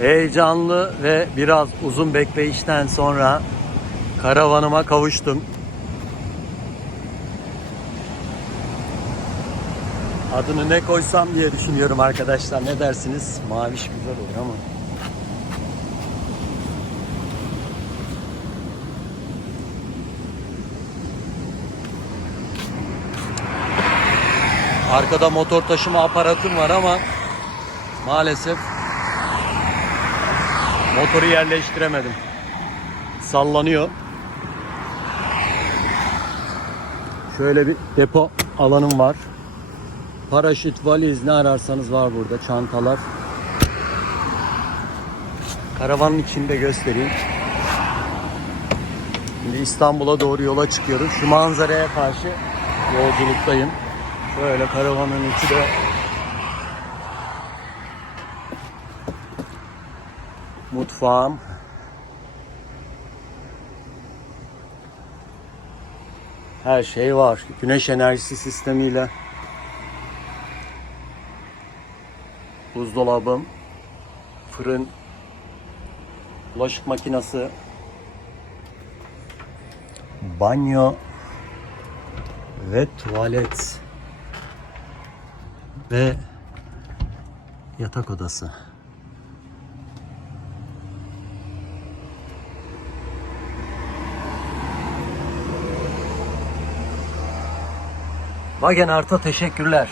Heyecanlı ve biraz uzun bekleyişten sonra karavanıma kavuştum. Adını ne koysam diye düşünüyorum arkadaşlar. Ne dersiniz? Maviş güzel olur ama. Arkada motor taşıma aparatım var ama maalesef motoru yerleştiremedim. Sallanıyor. Şöyle bir depo alanım var. Paraşüt, valiz ne ararsanız var burada. Çantalar. Karavanın içinde göstereyim. Şimdi İstanbul'a doğru yola çıkıyorum. Şu manzaraya karşı yolculuktayım. Şöyle karavanın içi de mutfağım. Her şey var. Güneş enerjisi sistemiyle buzdolabım, fırın, bulaşık makinesi, banyo ve tuvalet ve yatak odası. Wagen Art'a teşekkürler.